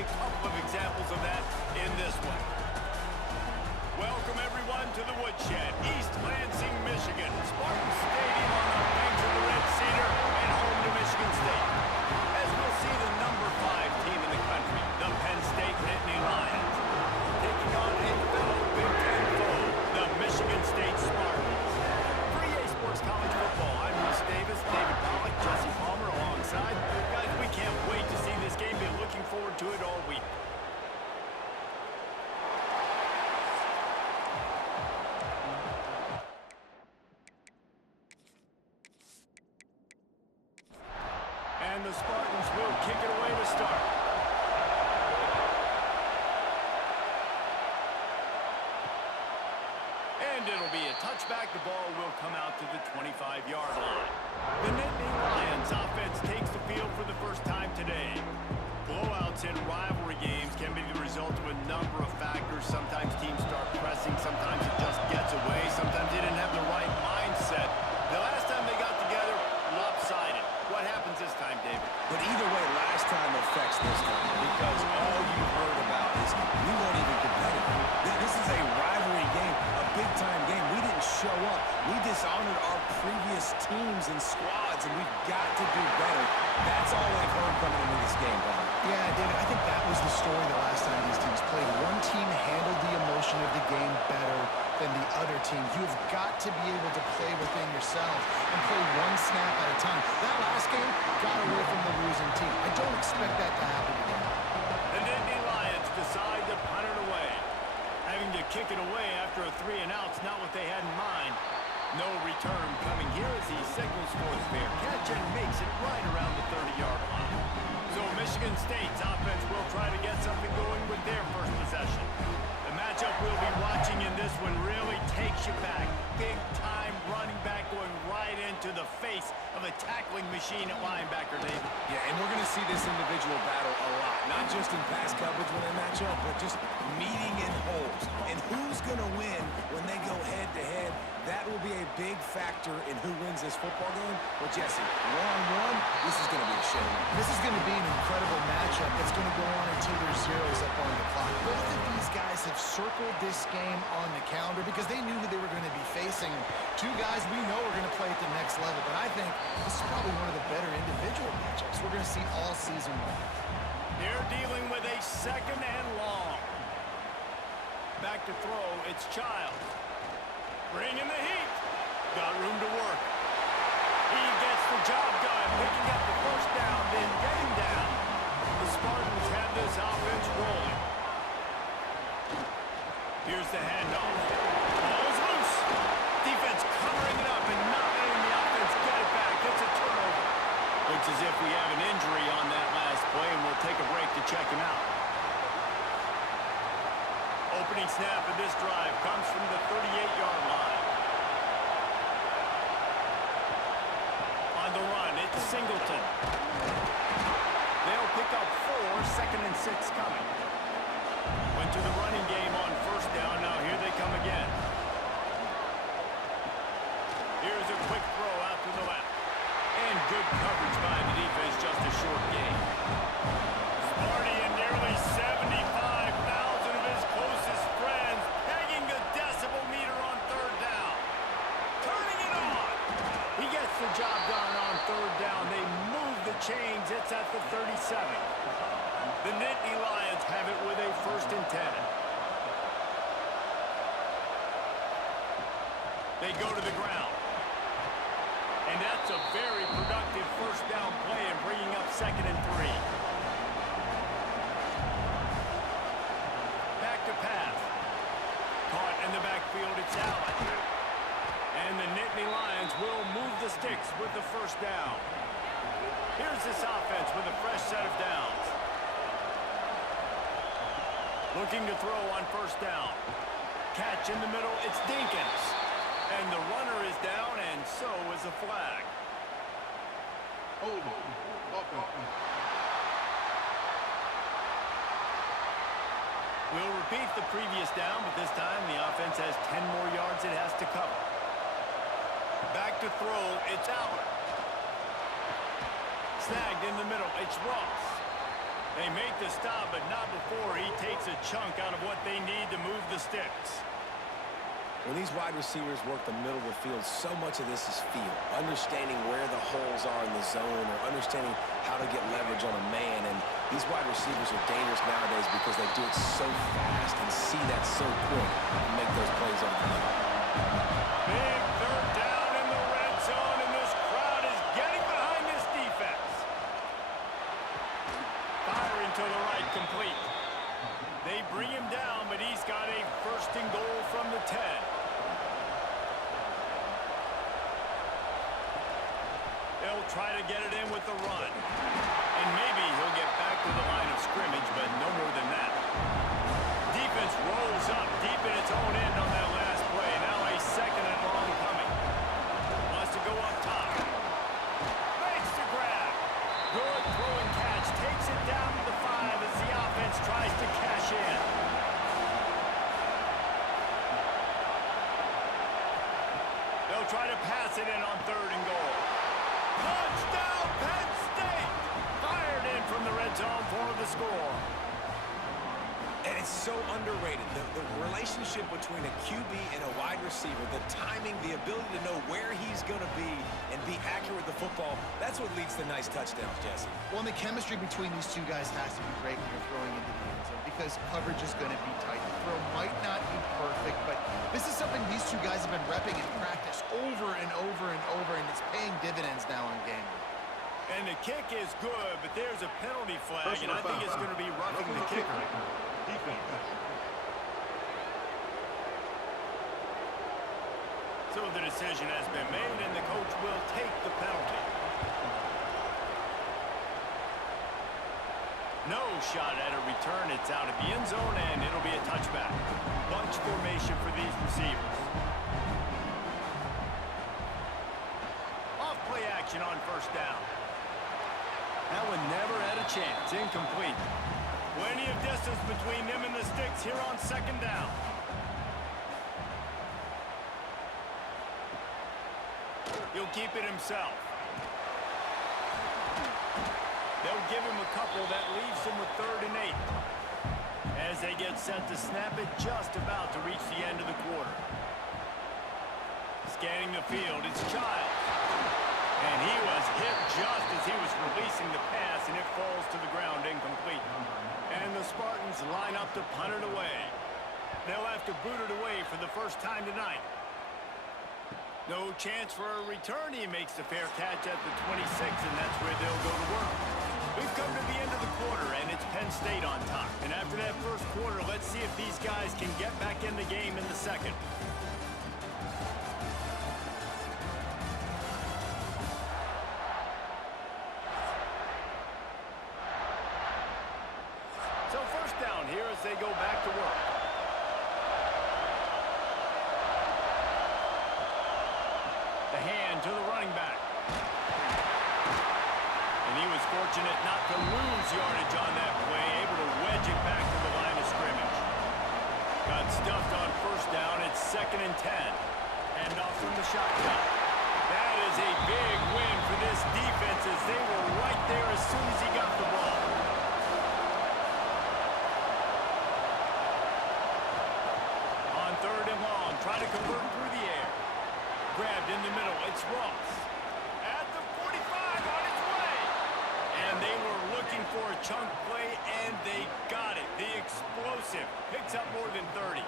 a couple of examples of that in this one. Welcome, everyone, to the Woodshed, East Lansing, Michigan. Spartan Stadium on the banks of the Red Cedar and home to Michigan State. As we'll see the number 5 team in the country, the Penn State Nittany Lions, taking on a fellow Big Ten foe, the Michigan State Spartans. For EA Sports College Football, I'm Russ Davis, David Pollack, Jesse Palmer alongside. Guys, we can't wait to see this game. Been looking forward to it all week. And the Spartans will kick it away to start. And it'll be a touchback. The ball will come out to the 25-yard line. The Nittany Lions offense takes the field for the first time today. Blowouts in rivalry games can be the result of a number of factors. Sometimes teams start pressing. Sometimes it just gets away. Sometimes they didn't have the right mindset. The last time they got together, lopsided. What happens this time, David? But either way, last time affects this time because all you heard about is we weren't even competitive. This is a rivalry game, a big-time game. We didn't show up. We dishonored our previous teams and squads, and we've got to do better. That's all I've heard coming into this game, Bob. Yeah, David, I think that was the story the last time these teams played. One team handled the emotion of the game better than the other team. You've got to be able to play within yourself and play one snap at a time. That last game got away from the losing team. I don't expect that to happen again. The Nittany Lions decide to punt it away. Having to kick it away after a 3-and-out's not what they had in mind. No return coming here as he signals for the fair catch and makes it right around the 30-yard line. So Michigan State's offense will try to get something going with their first possession. The matchup we'll be watching in this one really takes you back. Big-time running back going right into the face of a tackling machine at linebacker, David. Yeah, and we're going to see this individual battle a lot. Not just in pass coverage when they match up, but just meeting in holes. And who's going to win when they go head-to-head? That will be a big factor in who wins this football game. Well, Jesse, one-on-one, this is going to be a show. This is going to be an incredible matchup that's going to go on until there's zeros up on the clock. Both of these guys have circled this game on the calendar because they knew who they were going to be facing. Two guys we know are going to play at the next level, but I think this is probably one of the better individual matchups we're going to see all season long. They're dealing with a 2nd and long. Back to throw, it's Childs. Bringing the heat. Got room to work. He gets the job done, picking up the first down, then getting down. The Spartans have this offense rolling. Here's the handoff. Ball's loose. Defense covering it up and not letting the offense get it back. It's a turnover. Looks as if we have an injury on that last play, and we'll take a break to check him out. Opening snap of this drive comes from the 38-yard line. On the run, it's Singleton. They'll pick up 4, 2nd and 6 coming. Went to the running game on first down. Now here they come again. Here's a quick throw out to the left. And good coverage by the defense, just a short gain. Sparty and nearly 75,000 of his closest friends pegging the decibel meter on 3rd down. Turning it on. He gets the job done on 3rd down. They move the chains. It's at the 37. The Nittany Lions have it with a 1st and 10. They go to the ground. And that's a very productive 1st down play and bringing up 2nd and 3. Back to pass. Caught in the backfield, it's Allen. And the Nittany Lions will move the sticks with the 1st down. Here's this offense with a fresh set of downs. Looking to throw on 1st down. Catch in the middle, it's Dinkins. And the runner is down, and so is a flag. We'll repeat the previous down, but this time the offense has 10 more yards it has to cover. Back to throw, it's Allen. Snagged in the middle, it's Ross. They make the stop, but not before he takes a chunk out of what they need to move the sticks. When these wide receivers work the middle of the field, so much of this is feel. Understanding where the holes are in the zone or understanding how to get leverage on a man. And these wide receivers are dangerous nowadays because they do it so fast and see that so quick and make those plays over the middle. Big third down in the red zone, and this crowd is getting behind this defense. Firing to the right, complete. They bring him down, but he's got a first and goal from the 10. They'll try to get it in with the run. And maybe he'll get back to the line of scrimmage, but no more than that. Defense rolls up deep in its own end on that last play. Now a second and long coming. Wants to go up top. Makes the grab. Good throw and catch. Takes it down to the 5 as the offense tries to cash in. They'll try to pass it in on third and goal. Touchdown, Penn State! Fired in from the red zone for the score. And it's so underrated. The relationship between a QB and a wide receiver, the timing, the ability to know where he's going to be and be accurate with the football, that's what leads to nice touchdowns, Jesse. Well, and the chemistry between these two guys has to be great when you're throwing into the end zone because coverage is going to be tight. The throw might not be perfect, but this is something these two guys have been repping in practice over and over and over, and it's paying dividends now on game day. And the kick is good, but there's a penalty flag, and I think it's going to be roughing the kicker. So the decision has been made, and the coach will take the penalty. No shot at a return. It's out of the end zone, and it'll be a touchback. Bunch formation for these receivers. Off play action on first down. That one never had a chance. Incomplete. Plenty of distance between them and the sticks here on second down. He'll keep it himself. They'll give him a couple that leaves him with 3rd and 8. As they get set to snap it, just about to reach the end of the quarter. Scanning the field, it's Child. And he was hit just as he was releasing the pass, and it falls to the ground incomplete. And the Spartans line up to punt it away. They'll have to boot it away for the first time tonight. No chance for a return. He makes the fair catch at the 26, and that's where they'll go to work. We've come to the end of the quarter, and it's Penn State on top. And after that first quarter, let's see if these guys can get back in the game in the second. So first down here as they go back to work. The hand to the running back. And he was fortunate not to lose yardage on that play, able to wedge it back to the line of scrimmage. Got stuffed on first down. It's 2nd and 10. And off from the shotgun. That is a big win for this defense as they were right there as soon as he got the ball. On 3rd and long, try to convert through the air. Grabbed in the middle, it's Ross. At the 45, on its way. And they were looking for a chunk play, and they got it. The explosive picks up more than 30.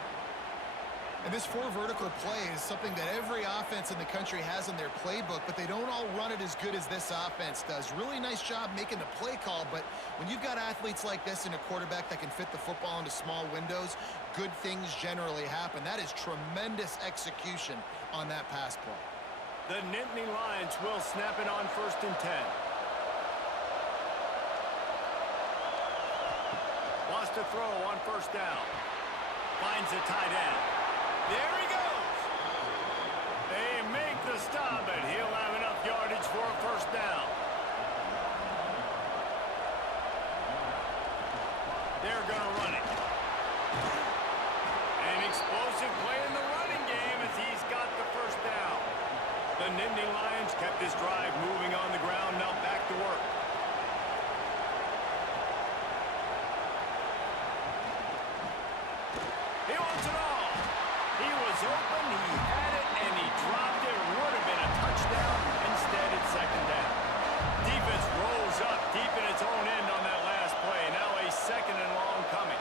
And this 4 vertical play is something that every offense in the country has in their playbook, but they don't all run it as good as this offense does. Really nice job making the play call, but when you've got athletes like this and a quarterback that can fit the football into small windows, good things generally happen. That is tremendous execution on that pass play. The Nittany Lions will snap it on 1st and 10. Wants to throw on first down. Finds the tight end. There he goes. They make the stop, but he'll have enough yardage for a first down. They're going to run it. An explosive play in the running game as he's got the first down. The Nittany Lions kept this drive moving on the ground, now back to work. He wants it all. He was open, he had it, and he dropped it. It would have been a touchdown. Instead, it's second down. Defense rolls up deep in its own end on that last play. Now a second and long coming.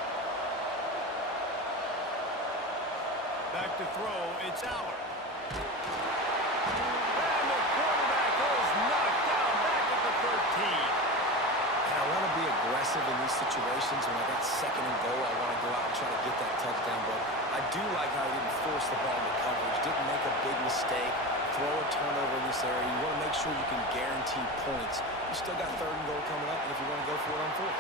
Back to throw, it's Aller. And the quarterback goes knocked down back at the 13. I want to be aggressive in these situations. When I got second and goal, I want to go out and try to get that touchdown. But I do like how he didn't force the ball into coverage, didn't make a big mistake, throw a turnover in this area. You want to make sure you can guarantee points. You still got third and goal coming up, and if you want to go for it on fourth.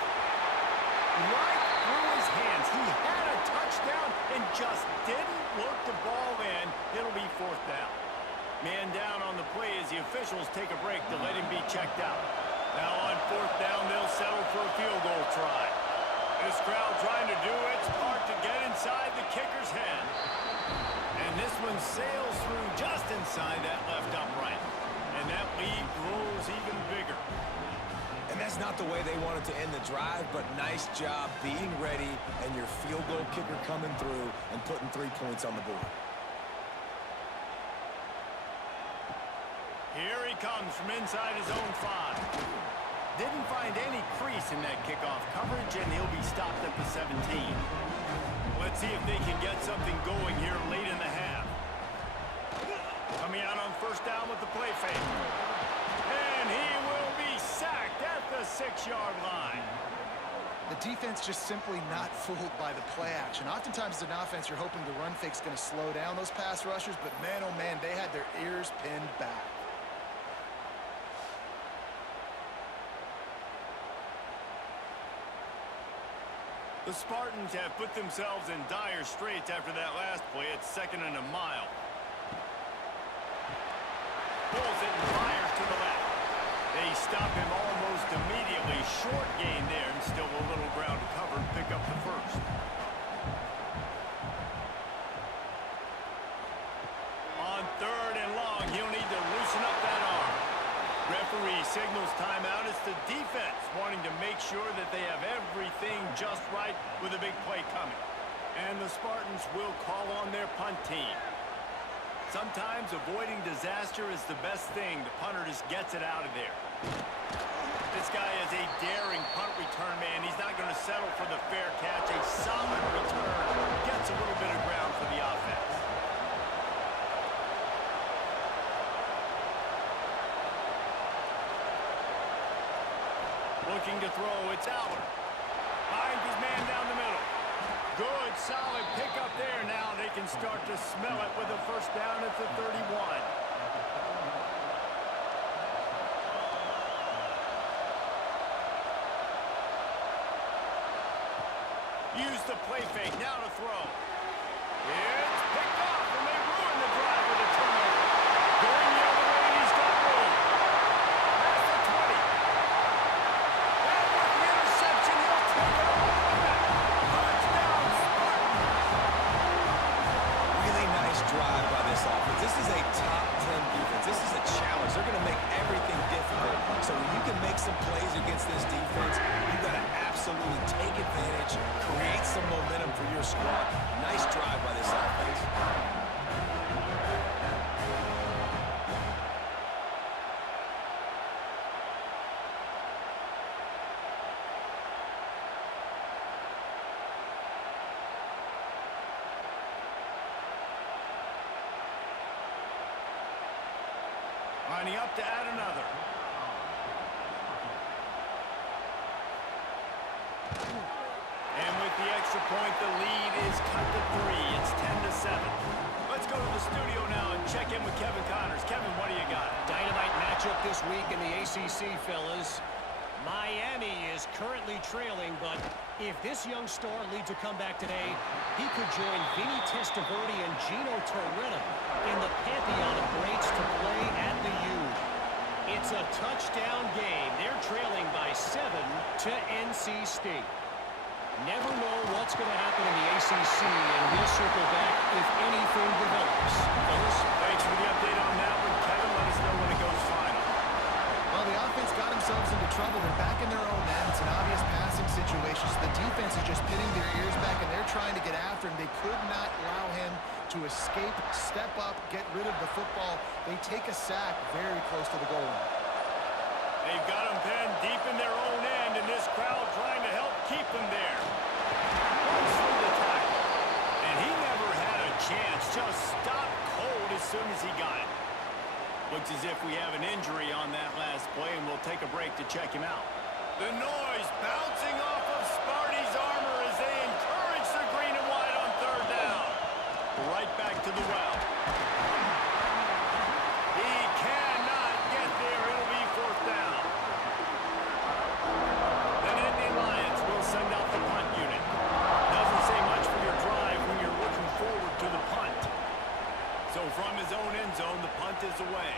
Right through his hands. He had a touchdown and just didn't look the ball in. It'll be fourth down. Man down on the play as the officials take a break to let him be checked out. Now on fourth down, they'll settle for a field goal try. This crowd trying to do its part to get inside the kicker's head. And this one sails through just inside that left upright. And that lead grows even bigger. And that's not the way they wanted to end the drive, but nice job being ready and your field goal kicker coming through and putting 3 points on the board. Here he comes from inside his own 5. Didn't find any crease in that kickoff coverage, and he'll be stopped at the 17. Let's see if they can get something going here late in the half. Coming out on first down with the play fake. And he will be sacked at the 6-yard line. The defense just simply not fooled by the play action. Oftentimes as an offense, you're hoping the run fake's going to slow down those pass rushers, but man, oh man, they had their ears pinned back. The Spartans have put themselves in dire straits after that last play. It's second and a mile. Pulls it and fires to the left. They stop him almost immediately. Short gain there and still a little ground to cover and pick up the first. On third and long, he'll need to loosen up that arm. Referee signals timeout. It's the defense wanting to make sure that they have everything just right with a big play coming. And the Spartans will call on their punt team. Sometimes avoiding disaster is the best thing. The punter just gets it out of there. This guy is a daring punt return man. He's not going to settle for the fair catch. A solid return gets a little bit of ground for the offense. Looking to throw, it's Aller. Finds his man down the middle. Good, solid pickup there. Now they can start to smell it with a first down at the 31. Use the play fake, now to throw. It's picked off, and they ruin the drive with a turnover. Going the other way, and he's got room. Past the 20. And with the interception, he'll take it all the way back. Touchdown, Spartans. Really nice drive by this offense. This is a top 10 defense. This is a challenge. They're going to make everything difficult. So when you can make some plays against this defense, you've got to absolutely take advantage, create some momentum for your squad. Nice drive by this offense. Lining up to add another. And with the extra point, the lead is cut to 3. It's 10-7. Let's go to the studio now and check in with Kevin Connors. Kevin, what do you got? Dynamite matchup this week in the ACC, fellas. Miami is currently trailing, but if this young star leads a comeback today, he could join Vinny Testaverde and Gino Torretta in the pantheon of greats to play at the U. It's a touchdown game. They're trailing by 7 to NC State. Never know what's going to happen in the ACC, and we'll circle back if anything develops. Fellas? Thanks for the update on that one, Kevin. Let us know when it goes final. Well, the offense got themselves into trouble. They're back in their own end. It's an obvious passing situation. So the defense is just pinning their ears back, and they're trying to get get after him. They could not allow him to escape, step up, get rid of the football. They take a sack very close to the goal line. They've got him pinned deep in their own end, and this crowd trying to help keep them there. Runs through the tackle, and he never had a chance. Just stopped cold as soon as he got it. Looks as if we have an injury on that last play, and we'll take a break to check him out. The noise bouncing off of Sparty's armor as they encourage the green and white on third down. Right back to the well. He cannot get there. It'll be fourth down. The Nittany Lions will send out the punt unit. Doesn't say much for your drive when you're looking forward to the punt. So from his own end zone, the punt is away.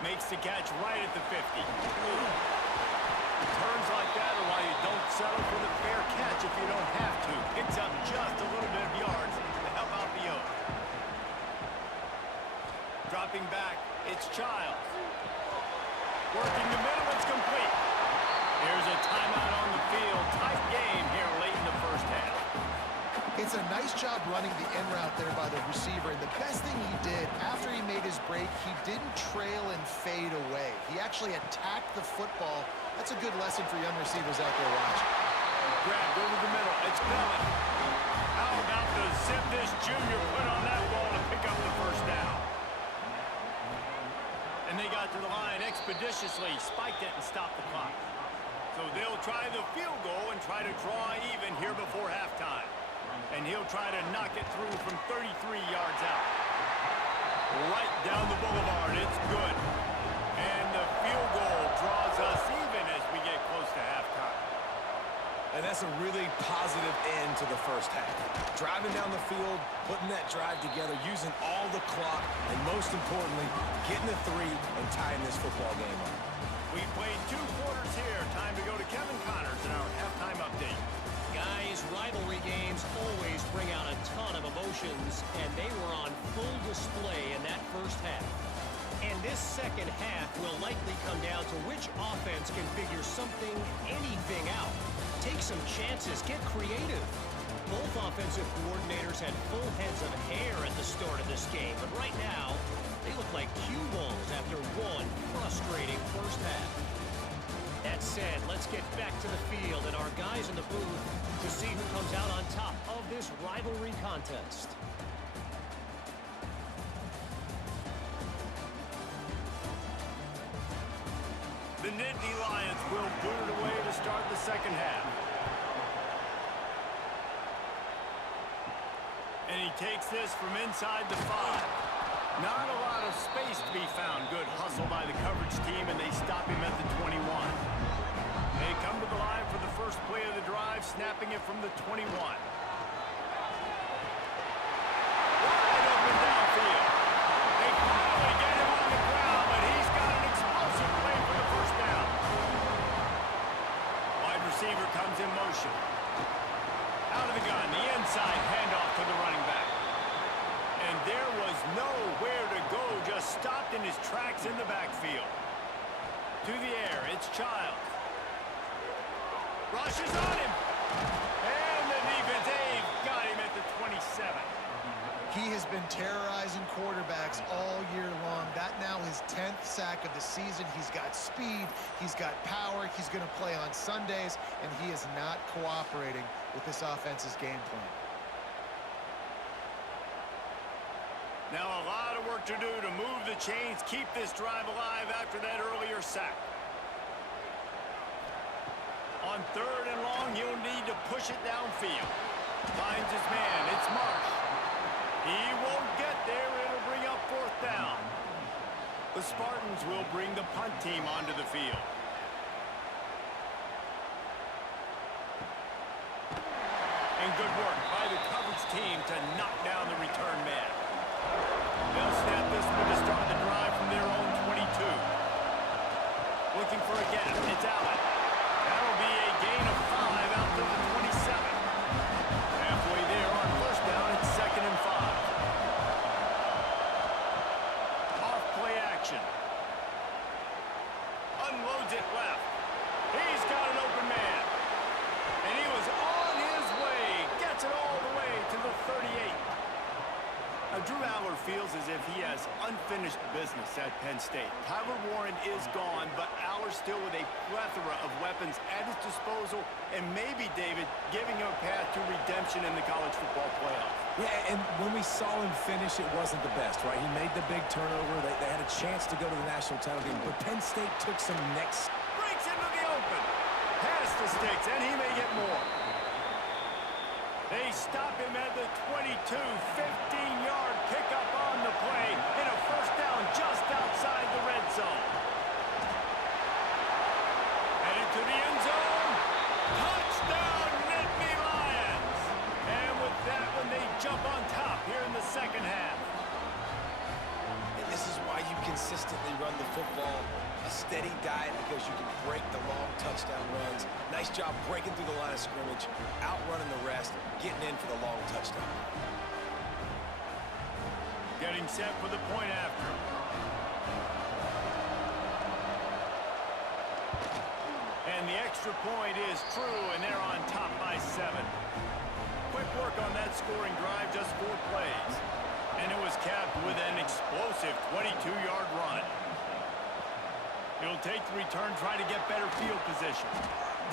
Makes the catch right at the 50. Turns like that are why you don't settle for the fair catch if you don't have to. Picks up just a little bit of yards to help out the Oak. Dropping back, it's Childs. Working the middle, it's complete. Here's a timeout on the field. Tight game here late in the first half. It's a nice job running the in route there by the receiver. And the best thing he did after he made his break, he didn't trail and fade away. He actually attacked the football. That's a good lesson for young receivers out there watching. Grabbed over the middle. It's Penn. How about the zip this junior put on that ball to pick up the first down? And they got to the line expeditiously, spiked it and stopped the clock. So they'll try the field goal and try to draw even here before halftime. And he'll try to knock it through from 33 yards out. Right down the boulevard. It's good. And the field goal draws us even as we get close to halftime. And that's a really positive end to the first half. Driving down the field, putting that drive together, using all the clock, and most importantly, getting the three and tying this football game up. We played 2 quarters here. Time to go to Kevin Connors in our halftime update. Guys, rivalry games always bring out a ton of emotions, and they were on full display in that first half. And this second half will likely come down to which offense can figure something, anything out. Take some chances, get creative. Both offensive coordinators had full heads of hair at the start of this game, but right now, they look like cue balls after one frustrating first half. That said, let's get back to the field and our guys in the booth to see who comes out on top of this rivalry contest. The Nittany Lions will boot it away to start the second half. And he takes this from inside the 5. Not a lot of space to be found. Good hustle by the coverage team, and they stop him at the 21. They come to the line for the first play of the drive, snapping it from the 21. Wide open downfield. They finally get him on the ground, but he's got an explosive play for the first down. Wide receiver comes in motion. Out of the gun, the inside handoff to the running back. And there was nowhere to go, just stopped in his tracks in the backfield. To the air, it's Childs. Rushes on him. And the defense, they've got him at the 27. He has been terrorizing quarterbacks all year long. That now his 10th sack of the season. He's got speed. He's got power. He's going to play on Sundays, and he is not cooperating with this offense's game plan. Now a lot of work to do to move the chains, keep this drive alive after that earlier sack. On third and long, he'll need to push it downfield. Finds his man. It's Marsh. He won't get there. It'll bring up fourth down. The Spartans will bring the punt team onto the field. And good work by the coverage team to knock down the return man. They'll snap this one to start the drive from their own 22. Looking for a gap. It's Allen. That'll be a gain of 5 out to the 27. Halfway there on first down, it's 2nd and 5. Off play action. Unloads it left. He's got an open man. And he was on his way. Gets it Drew Aller feels as if he has unfinished business at Penn State. Tyler Warren is gone, but Aller still with a plethora of weapons at his disposal, and maybe, David, giving him a path to redemption in the college football playoff. Yeah, and when we saw him finish, it wasn't the best, right? He made the big turnover. They had a chance to go to the national title game, but Penn State took some next. Breaks into the open. Past the sticks, and he may get more. They stop him at the 22, 15-yard pickup on the play, and a first down just outside the red zone. Headed to the end zone. Touchdown, Nittany Lions! And with that one, they jump on top here in the second half. And this is why you consistently run the football. A steady diet because you can break the long touchdown runs. Nice job breaking through the line of scrimmage, outrunning the rest, getting in for the long touchdown. Getting set for the point after. And the extra point is true, and they're on top by 7. Quick work on that scoring drive, just 4 plays. And it was capped with an explosive 22-yard run. He'll take the return, try to get better field position.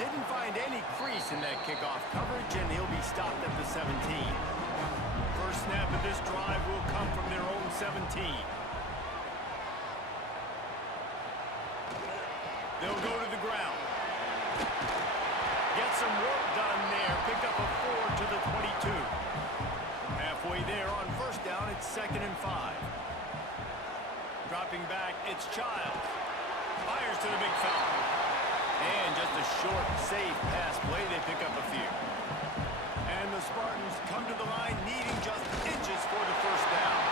Didn't find any crease in that kickoff coverage, and he'll be stopped at the 17. First snap of this drive will come from their own 17. They'll go to the ground. Get some work done there. Pick up a 4 to the 22. Halfway there on first down, it's 2nd and 5. Dropping back, it's Childs. Fires to the big fella. And just a short, safe pass play. They pick up a few. And the Spartans come to the line needing just inches for the first down.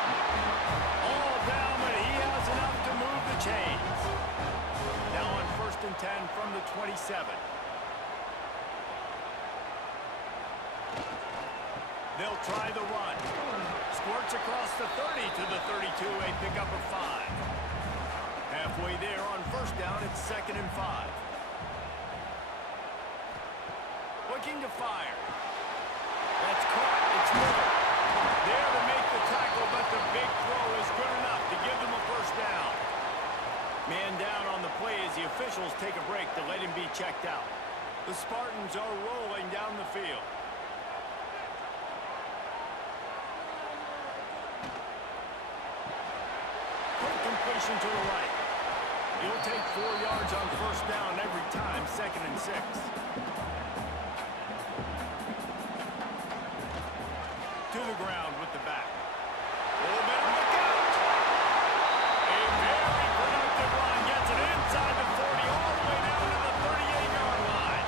All down, but he has enough to move the chains. Now on 1st and 10 from the 27. They'll try the run. Squirts across the 30 to the 32. A pick up of 5. Halfway there on first down, it's 2nd and 5. Looking to fire. That's caught. It's Miller. There to make the tackle, but the big throw is good enough to give them a first down. Man down on the play as the officials take a break to let him be checked out. The Spartans are rolling down the field. Quick completion to the right. He'll take 4 yards on first down every time, 2nd and 6. To the ground with the back. Oh, better look out! A very productive run gets it inside the 40, all the way down to the 38-yard line.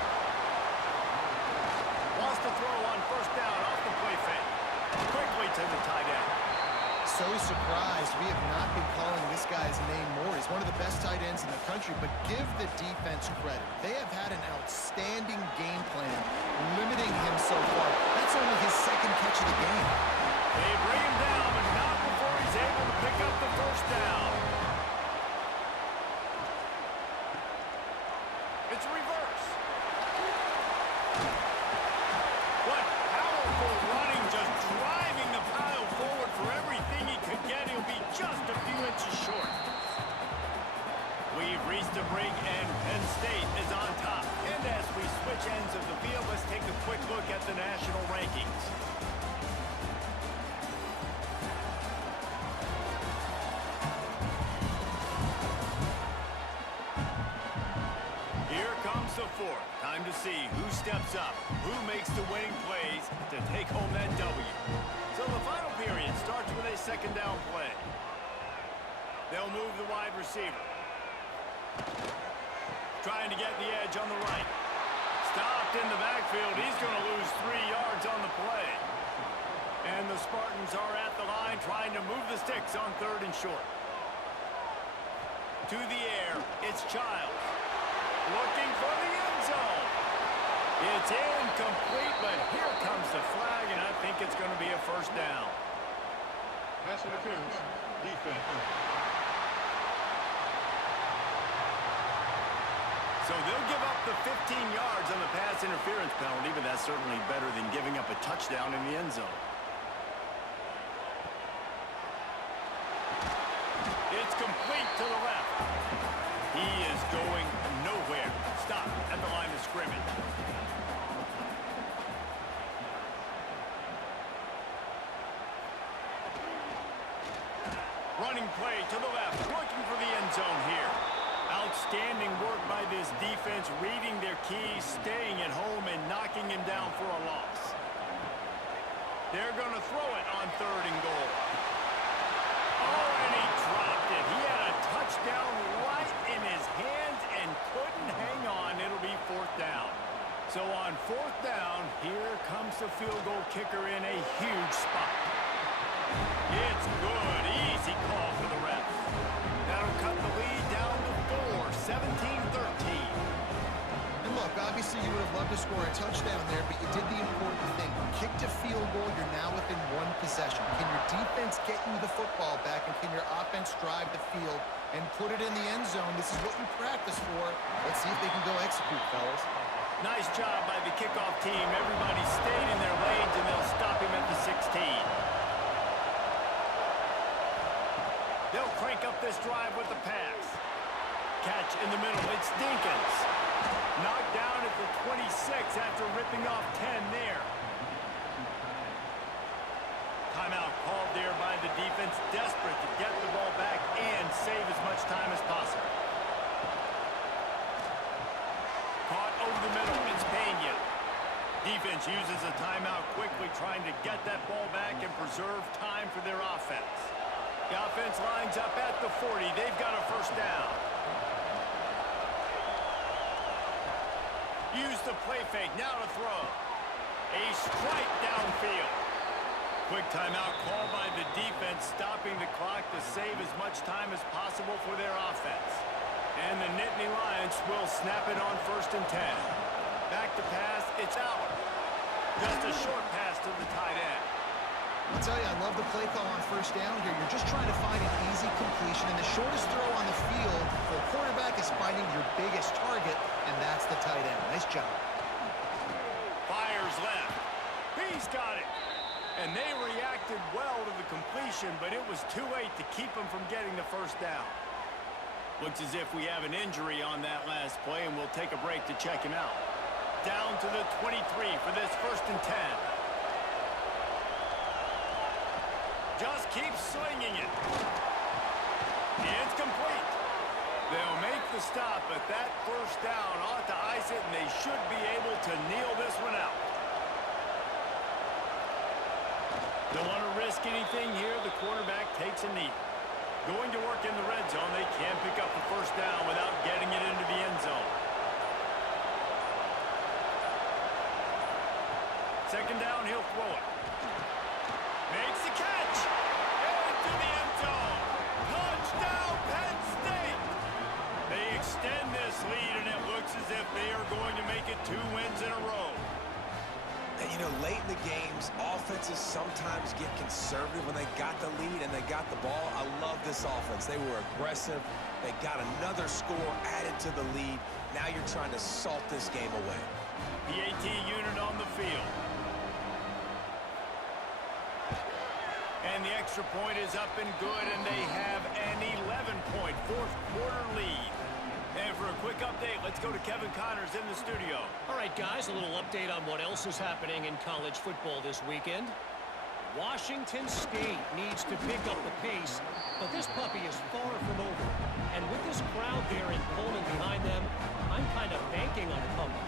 Wants to throw on first down off the play fake. Quickly to the tight end. So surprised we have not been calling this guy's name more. He's one of the best tight ends in the country, but give the defense credit. They have had an outstanding game plan, limiting him so far. That's only his 2nd catch of the game. They bring him down, but not before he's able to pick up the first down. It's a reverse. What powerful running, just driving the pile forward for everything he could get. He'll be just a few inches short. We've reached a break, and Penn State is on top. And as we switch ends of the field, let's take a quick look at the national rankings. Here comes the 4th. Time to see who steps up, who makes the winning plays to take home that W. So the final period starts with a 2nd down play. They'll move the wide receiver. Trying to get the edge on the right. Stopped in the backfield. He's going to lose 3 yards on the play. And the Spartans are at the line trying to move the sticks on 3rd and short. To the air, it's Childs. Looking for the end zone. It's incomplete, but here comes the flag, and I think it's going to be a first down. Pass interference, defense. So they'll give up the 15 yards on the pass interference penalty, but that's certainly better than giving up a touchdown in the end zone. complete to the left. He is going nowhere. Stop at the line of scrimmage. Running play to the left, looking for the end zone here. Outstanding work by this defense, reading their keys, staying at home, and knocking him down for a loss. They're going to throw it on 3rd and goal. Oh, and he dropped it. He had a touchdown right in his hands and couldn't hang on. It'll be 4th down. So on 4th down, here comes the field goal kicker in a huge spot. It's good. Easy call for the refs. That'll cut the lead down to 4, 17-13. And look, obviously you would have loved to score a touchdown there, but you did the important thing. Kicked a field goal, you're now within 1 possession. Can your defense get you the football back, and can your offense drive the field and put it in the end zone? This is what you practice for. Let's see if they can go execute, fellas. Nice job by the kickoff team. Everybody stayed in their lanes, and they'll stop him at the 16. They'll crank up this drive with the pass. Catch in the middle. It's Dinkins. Knocked down at the 26 after ripping off 10 there. Timeout called there by the defense, desperate to get the ball back and save as much time as possible. Caught over the middle. It's Penn. Defense uses a timeout quickly, trying to get that ball back and preserve time for their offense. The offense lines up at the 40. They've got a 1st down. Use the play fake. Now to throw. A strike downfield. Quick timeout called by the defense, stopping the clock to save as much time as possible for their offense. And the Nittany Lions will snap it on 1st and 10. Back to pass. It's Allen. Just a short pass to the tight end. I'll tell you, I love the play call on 1st down here. You're just trying to find an easy completion, and the shortest throw on the field for a quarterback is finding your biggest target, and that's the tight end. Nice job. Fires left. He's got it. And they reacted well to the completion, but it was too late to keep him from getting the 1st down. Looks as if we have an injury on that last play, and we'll take a break to check him out. Down to the 23 for this 1st and 10. Just keep slinging it. It's complete. They'll make the stop, but that 1st down ought to ice it, and they should be able to kneel this one out. Don't want to risk anything here. The quarterback takes a knee. Going to work in the red zone. They can't pick up the 1st down without getting it into the end zone. 2nd down, he'll throw it. Makes the catch. Into the end zone. Touchdown, Penn State. They extend this lead, and it looks as if they are going to make it 2 wins in a row. And, you know, late in the games, offenses sometimes get conservative when they got the lead and they got the ball. I love this offense. They were aggressive. They got another score added to the lead. Now you're trying to salt this game away. PAT unit on the field. And the extra point is up and good, and they have an 11-point 4th quarter lead. And for a quick update, let's go to Kevin Connors in the studio. All right, guys, a little update on what else is happening in college football this weekend. Washington State needs to pick up the pace, but this puppy is far from over. And with this crowd there in Pullman behind them, I'm kind of banking on a comeback.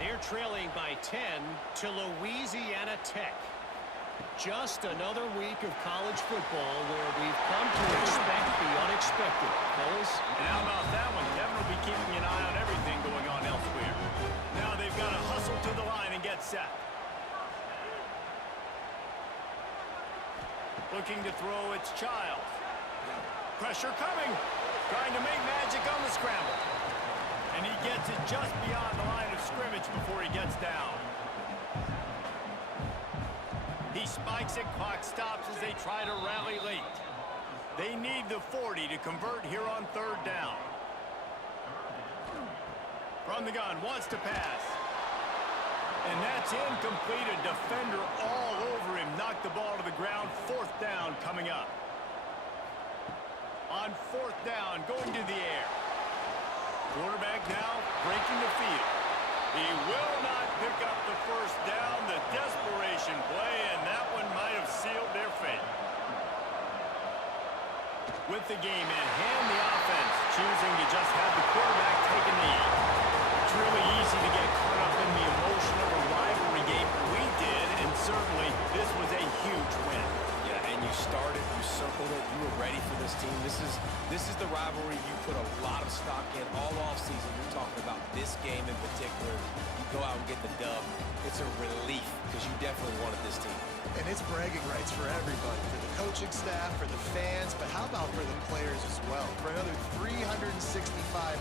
They're trailing by 10 to Louisiana Tech. Just another week of college football where we've come to expect the unexpected, fellas. And how about that one? Kevin will be keeping an eye on everything going on elsewhere. Now they've got to hustle to the line and get set. Looking to throw, it's Childs. Pressure coming. Trying to make magic on the scramble. And he gets it just beyond the line of scrimmage before he gets down. He spikes it, clock stops as they try to rally late. They need the 40 to convert here on 3rd down. From the gun, wants to pass. And that's incomplete. A defender all over him. Knocked the ball to the ground. 4th down coming up. On 4th down, going to the air. Quarterback now breaking the field. He will not pick up the first down. The desperation play, and that one might have sealed their fate. With the game in hand, the offense choosing to just have the quarterback take a knee. It's really easy to get caught up in the emotion of a rivalry game. We did, and certainly this was a huge win. Yeah, and you started, you circled it, you were ready for this team. This is the rivalry you put a lot of stock in all offseason. You're talking about this game in particular. You go out and get the dub. It's a relief because you definitely wanted this team. And it's bragging rights for everybody, for the coaching staff, for the fans, but how about for the players as well? For another 365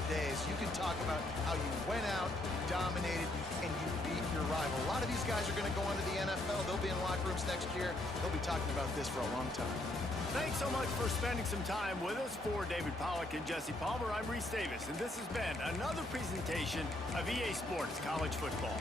days, you can talk about how you went out, dominated, and you beat your rival. A lot of these guys are going to go on to the NFL. They'll be in locker rooms next year. They'll be talking about this for a long time. Thanks so much for spending some time with us. For David Pollack and Jesse Palmer, I'm Reese Davis, and this has been another presentation of EA Sports College Football.